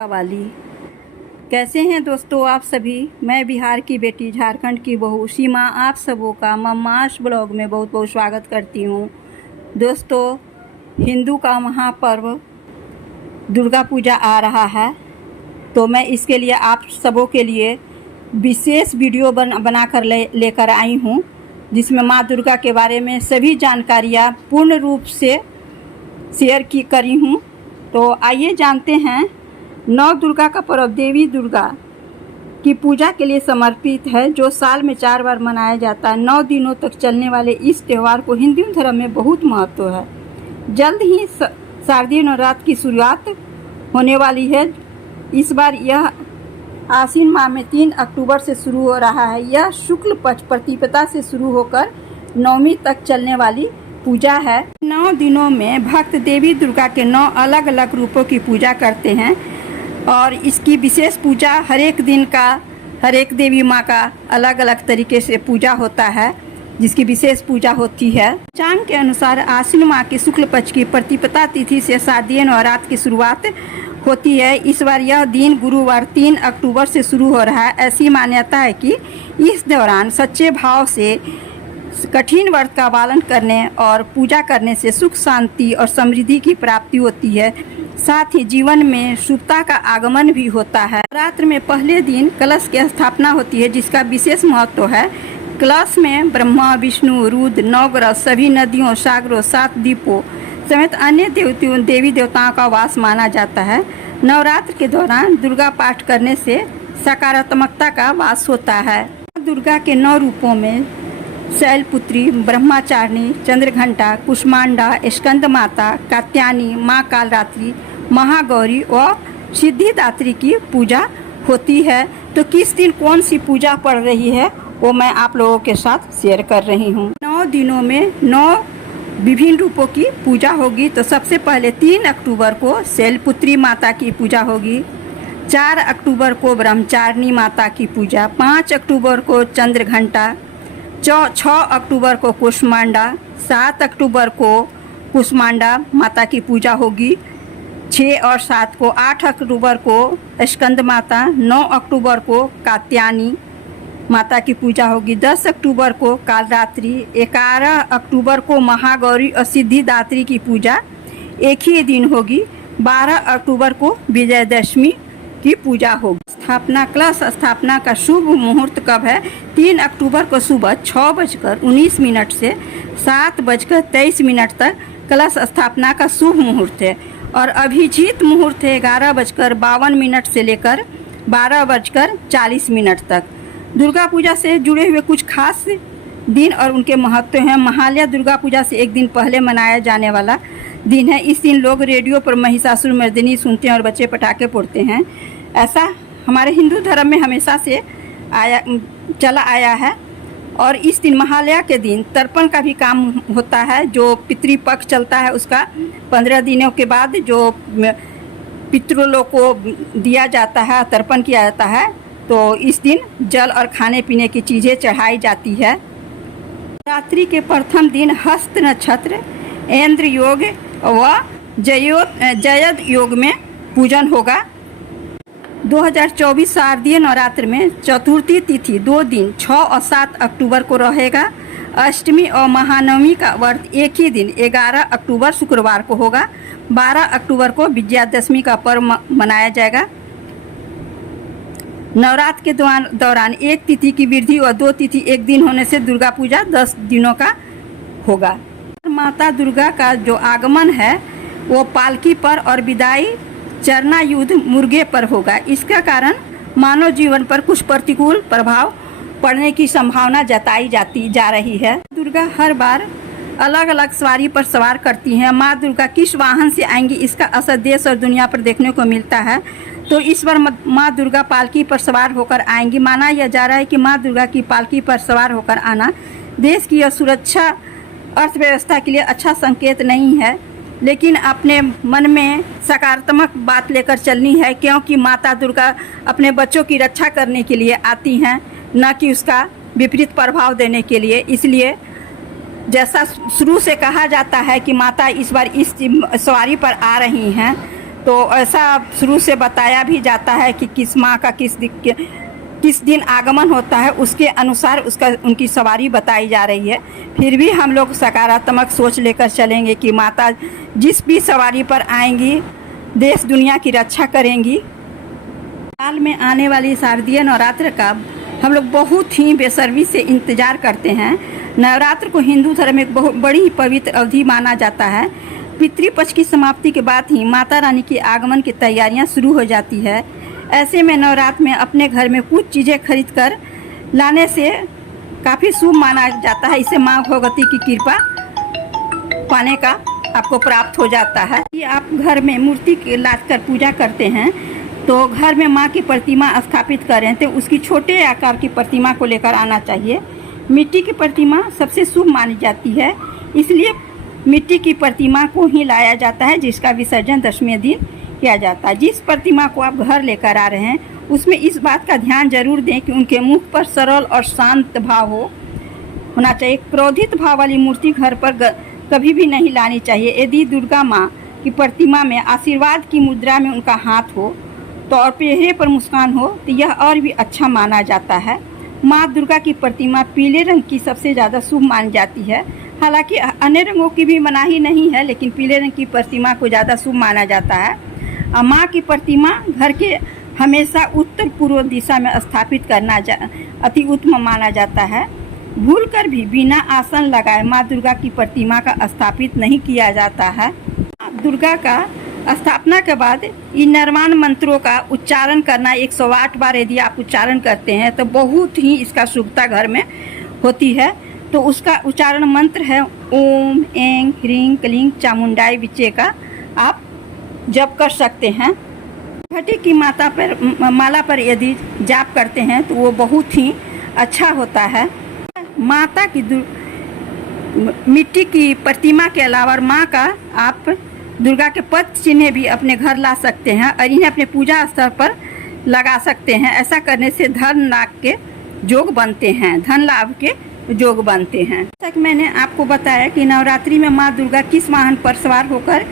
वाली। कैसे हैं दोस्तों आप सभी। मैं बिहार की बेटी झारखंड की बहू सीमा आप सबों का मम्मास ब्लॉग में बहुत बहुत स्वागत करती हूँ। दोस्तों, हिंदू का महापर्व दुर्गा पूजा आ रहा है, तो मैं इसके लिए आप सबों के लिए विशेष वीडियो बनाकर लेकर आई हूँ, जिसमें माँ दुर्गा के बारे में सभी जानकारियाँ पूर्ण रूप से शेयर करी हूँ। तो आइए जानते हैं। नौ दुर्गा का पर्व देवी दुर्गा की पूजा के लिए समर्पित है, जो साल में 4 बार मनाया जाता है। 9 दिनों तक चलने वाले इस त्यौहार को हिंदू धर्म में बहुत महत्व है। जल्द ही शारदीय नवरात्र की शुरुआत होने वाली है। इस बार यह आश्विन माह में 3 अक्टूबर से शुरू हो रहा है। यह शुक्ल पक्ष प्रतिपदा से शुरू होकर नवमी तक चलने वाली पूजा है। 9 दिनों में भक्त देवी दुर्गा के 9 अलग अलग रूपों की पूजा करते हैं और इसकी विशेष पूजा हर एक दिन का हर एक देवी माँ का अलग अलग तरीके से पूजा होता है, जिसकी विशेष पूजा होती है। पंचांग के अनुसार आश्विन माह के शुक्ल पक्ष की प्रतिपदा तिथि से शारदीय नवरात्र की शुरुआत होती है। इस बार यह दिन गुरुवार 3 अक्टूबर से शुरू हो रहा है। ऐसी मान्यता है कि इस दौरान सच्चे भाव से कठिन व्रत का पालन करने और पूजा करने से सुख शांति और समृद्धि की प्राप्ति होती है। साथ ही जीवन में शुभता का आगमन भी होता है। नवरात्र में पहले दिन कलश की स्थापना होती है, जिसका विशेष महत्व है। कलश में ब्रह्मा विष्णु रुद्र नवग्रह सभी नदियों सागरों 7 द्वीपों समेत अन्य देवी देवताओं का वास माना जाता है। नवरात्र के दौरान दुर्गा पाठ करने से सकारात्मकता का वास होता है। दुर्गा के 9 रूपों में शैलपुत्री, ब्रह्मचारिणी, चंद्रघंटा, कुष्मांडा, स्कंद माता, कात्यायनी, माँ कालरात्रि, महागौरी और सिद्धिदात्री की पूजा होती है। तो किस दिन कौन सी पूजा पड़ रही है वो मैं आप लोगों के साथ शेयर कर रही हूँ। 9 दिनों में 9 विभिन्न रूपों की पूजा होगी। तो सबसे पहले 3 अक्टूबर को शैलपुत्री माता की पूजा होगी, 4 अक्टूबर को ब्रह्मचारिणी माता की पूजा, 5 अक्टूबर को चंद्रघंटा, 6 अक्टूबर को कुष्मांडा, 7 अक्टूबर को कुष्मांडा माता की पूजा होगी, 6 और 7 को 8 अक्टूबर को स्कंद माता, 9 अक्टूबर को कात्यायनी माता की पूजा होगी, 10 अक्टूबर को कालरात्रि, 11 अक्टूबर को महागौरी और सिद्धिदात्री की पूजा एक ही दिन होगी, 12 अक्टूबर को विजयदशमी की पूजा होगी। स्थापना कलश स्थापना का शुभ मुहूर्त कब है? 3 अक्टूबर को सुबह 6:19 से 7:23 तक कलश स्थापना का शुभ मुहूर्त है और अभिजीत मुहूर्त है 11:52 से लेकर 12:40 तक। दुर्गा पूजा से जुड़े हुए कुछ खास दिन और उनके महत्व हैं। महालया दुर्गा पूजा से एक दिन पहले मनाया जाने वाला दिन है। इस दिन लोग रेडियो पर महिषासुर मर्दिनी सुनते हैं और बच्चे पटाखे फोड़ते हैं। ऐसा हमारे हिंदू धर्म में हमेशा से चला आया है। और इस दिन महालया के दिन तर्पण का भी काम होता है। जो पितृपक्ष चलता है उसका 15 दिनों के बाद जो पितरों को दिया जाता है, तर्पण किया जाता है, तो इस दिन जल और खाने पीने की चीज़ें चढ़ाई जाती है। रात्रि के प्रथम दिन हस्त नक्षत्र, इंद्र योग व जयद योग में पूजन होगा। 2024 शारदीय नवरात्र में चतुर्थी तिथि 2 दिन 6 और 7 अक्टूबर को रहेगा। अष्टमी और महानवमी का व्रत एक ही दिन 11 अक्टूबर शुक्रवार को होगा। 12 अक्टूबर को विजयादशमी का पर्व मनाया जाएगा। नवरात्र के दौरान एक तिथि की वृद्धि और 2 तिथि एक दिन होने से दुर्गा पूजा 10 दिनों का होगा। माता दुर्गा का जो आगमन है वो पालकी पर और विदाई चरना युद्ध मुर्गे पर होगा। इसका कारण मानव जीवन पर कुछ प्रतिकूल प्रभाव पड़ने की संभावना जताई जा रही है। दुर्गा हर बार अलग अलग सवारी पर सवार करती हैं। माँ दुर्गा किस वाहन से आएंगी इसका असर देश और दुनिया पर देखने को मिलता है। तो इस बार माँ दुर्गा पालकी पर सवार होकर आएंगी। माना यह जा रहा है कि माँ दुर्गा की पालकी पर सवार होकर आना देश की सुरक्षा अर्थव्यवस्था के लिए अच्छा संकेत नहीं है, लेकिन अपने मन में सकारात्मक बात लेकर चलनी है, क्योंकि माता दुर्गा अपने बच्चों की रक्षा करने के लिए आती हैं, न कि उसका विपरीत प्रभाव देने के लिए। इसलिए जैसा शुरू से कहा जाता है कि माता इस बार इस सवारी पर आ रही हैं, तो ऐसा शुरू से बताया भी जाता है कि किस माह का किस दिन आगमन होता है, उसके अनुसार उनकी सवारी बताई जा रही है। फिर भी हम लोग सकारात्मक सोच लेकर चलेंगे कि माता जिस भी सवारी पर आएंगी देश दुनिया की रक्षा करेंगी। साल में आने वाली शारदीय नवरात्र का हम लोग बहुत ही बेसब्री से इंतज़ार करते हैं। नवरात्र को हिंदू धर्म में एक बहुत बड़ी ही पवित्र अवधि माना जाता है। पितृपक्ष की समाप्ति के बाद ही माता रानी की आगमन की तैयारियां शुरू हो जाती है। ऐसे में नवरात्र में अपने घर में कुछ चीज़ें खरीद कर लाने से काफ़ी शुभ माना जाता है। इससे माँ भगवती की कृपा पाने का आपको प्राप्त हो जाता है। कि आप घर में मूर्ति लाद कर पूजा करते हैं तो घर में माँ की प्रतिमा स्थापित करें तो उसकी छोटे आकार की प्रतिमा को लेकर आना चाहिए। मिट्टी की प्रतिमा सबसे शुभ मानी जाती है, इसलिए मिट्टी की प्रतिमा को ही लाया जाता है, जिसका विसर्जन दशमी दिन किया जाता है। जिस प्रतिमा को आप घर लेकर आ रहे हैं उसमें इस बात का ध्यान जरूर दें कि उनके मुख पर सरल और शांत भाव होना चाहिए। क्रोधित भाव वाली मूर्ति घर पर कभी भी नहीं लानी चाहिए। यदि दुर्गा माँ की प्रतिमा में आशीर्वाद की मुद्रा में उनका हाथ हो तो और चेहरे पर मुस्कान हो तो यह और भी अच्छा माना जाता है। माँ दुर्गा की प्रतिमा पीले रंग की सबसे ज़्यादा शुभ मानी जाती है। हालांकि अन्य रंगों की भी मनाही नहीं है, लेकिन पीले रंग की प्रतिमा को ज़्यादा शुभ माना जाता है। माँ की प्रतिमा घर के हमेशा उत्तर पूर्व दिशा में स्थापित करना अति उत्तम माना जाता है। भूलकर भी बिना आसन लगाए माँ दुर्गा की प्रतिमा का स्थापित नहीं किया जाता है। दुर्गा का स्थापना के बाद इन निर्माण मंत्रों का उच्चारण करना 108 बार यदि आप उच्चारण करते हैं तो बहुत ही इसका शुभता घर में होती है। तो उसका उच्चारण मंत्र है ओम ऐं ह्रीं क्लीं चामुंडाई विचे का आप जप कर सकते हैं। घटी की माला पर यदि जाप करते हैं तो वो बहुत ही अच्छा होता है। माता की मिट्टी की प्रतिमा के अलावा माँ का आप दुर्गा के पद चिन्ह भी अपने घर ला सकते हैं और इन्हें अपने पूजा स्थल पर लगा सकते हैं। ऐसा करने से धन लाभ के योग बनते हैं, धन लाभ के योग बनते हैं। जैसा कि मैंने आपको बताया कि नवरात्रि में माँ दुर्गा किस वाहन पर सवार होकर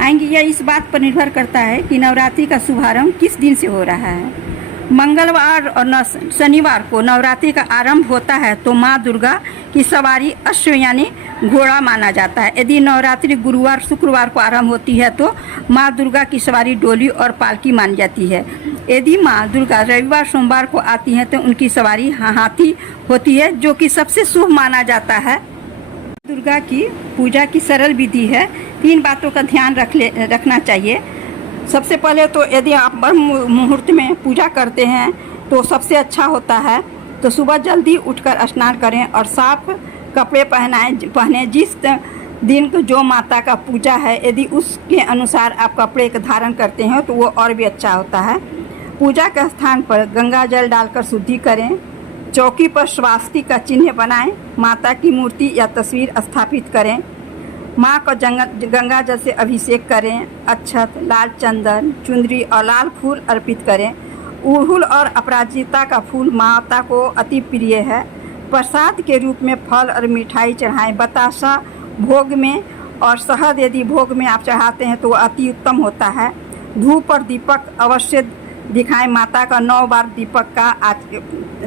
आएंगी, यह इस बात पर निर्भर करता है कि नवरात्रि का शुभारंभ किस दिन से हो रहा है। मंगलवार और शनिवार को नवरात्रि का आरंभ होता है तो माँ दुर्गा की सवारी अश्व यानी घोड़ा माना जाता है। यदि नवरात्रि गुरुवार शुक्रवार को आरंभ होती है तो माँ दुर्गा की सवारी डोली और पालकी मानी जाती है। यदि माँ दुर्गा रविवार सोमवार को आती हैं तो उनकी सवारी हाथी होती है, जो कि सबसे शुभ माना जाता है। दुर्गा की पूजा की सरल विधि है। 3 बातों का ध्यान रखना चाहिए। सबसे पहले तो यदि आप ब्रह्म मुहूर्त में पूजा करते हैं तो सबसे अच्छा होता है तो सुबह जल्दी उठकर स्नान करें और साफ कपड़े पहने। जिस दिन को जो माता का पूजा है यदि उसके अनुसार आप कपड़े का धारण करते हैं तो वो और भी अच्छा होता है। पूजा के स्थान पर गंगा जल डालकर शुद्धि करें। चौकी पर स्वास्तिक का चिन्ह बनाएं। माता की मूर्ति या तस्वीर स्थापित करें। माँ को गंगा जल से अभिषेक करें। अक्षत, लाल चंदन, चुंदरी और लाल फूल अर्पित करें। उड़हुल और अपराजिता का फूल माता को अति प्रिय है। प्रसाद के रूप में फल और मिठाई चढ़ाएं। बतासा भोग में और शहद यदि भोग में आप चढ़ाते हैं तो अति उत्तम होता है। धूप और दीपक अवश्य दिखाएं। माता का 9 बार दीपक का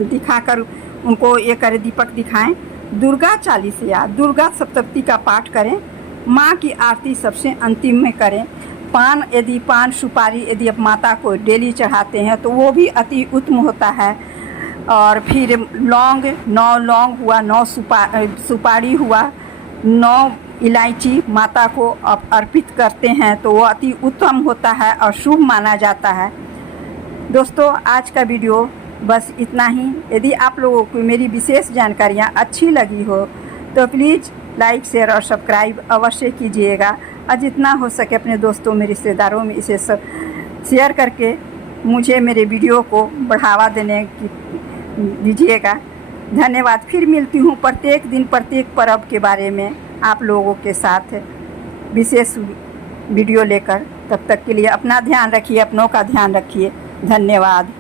दिखाकर उनको ये करें, दीपक दिखाएं। दुर्गा चालीसा या दुर्गा सप्तशती का पाठ करें। माँ की आरती सबसे अंतिम में करें। पान सुपारी यदि आप माता को डेली चढ़ाते हैं तो वो भी अति उत्तम होता है। और फिर लौंग, 9 लौंग हुआ, 9 सुपारी हुआ, 9 इलायची माता को अर्पित करते हैं तो वो अति उत्तम होता है और शुभ माना जाता है। दोस्तों, आज का वीडियो बस इतना ही। यदि आप लोगों को मेरी विशेष जानकारियाँ अच्छी लगी हो तो प्लीज़ लाइक, शेयर और सब्सक्राइब अवश्य कीजिएगा और जितना हो सके अपने दोस्तों में, रिश्तेदारों में इसे सब शेयर करके मुझे मेरे वीडियो को बढ़ावा देने की दीजिएगा। धन्यवाद। फिर मिलती हूँ प्रत्येक दिन प्रत्येक पर्व के बारे में आप लोगों के साथ विशेष वीडियो लेकर। तब तक के लिए अपना ध्यान रखिए, अपनों का ध्यान रखिए। धन्यवाद।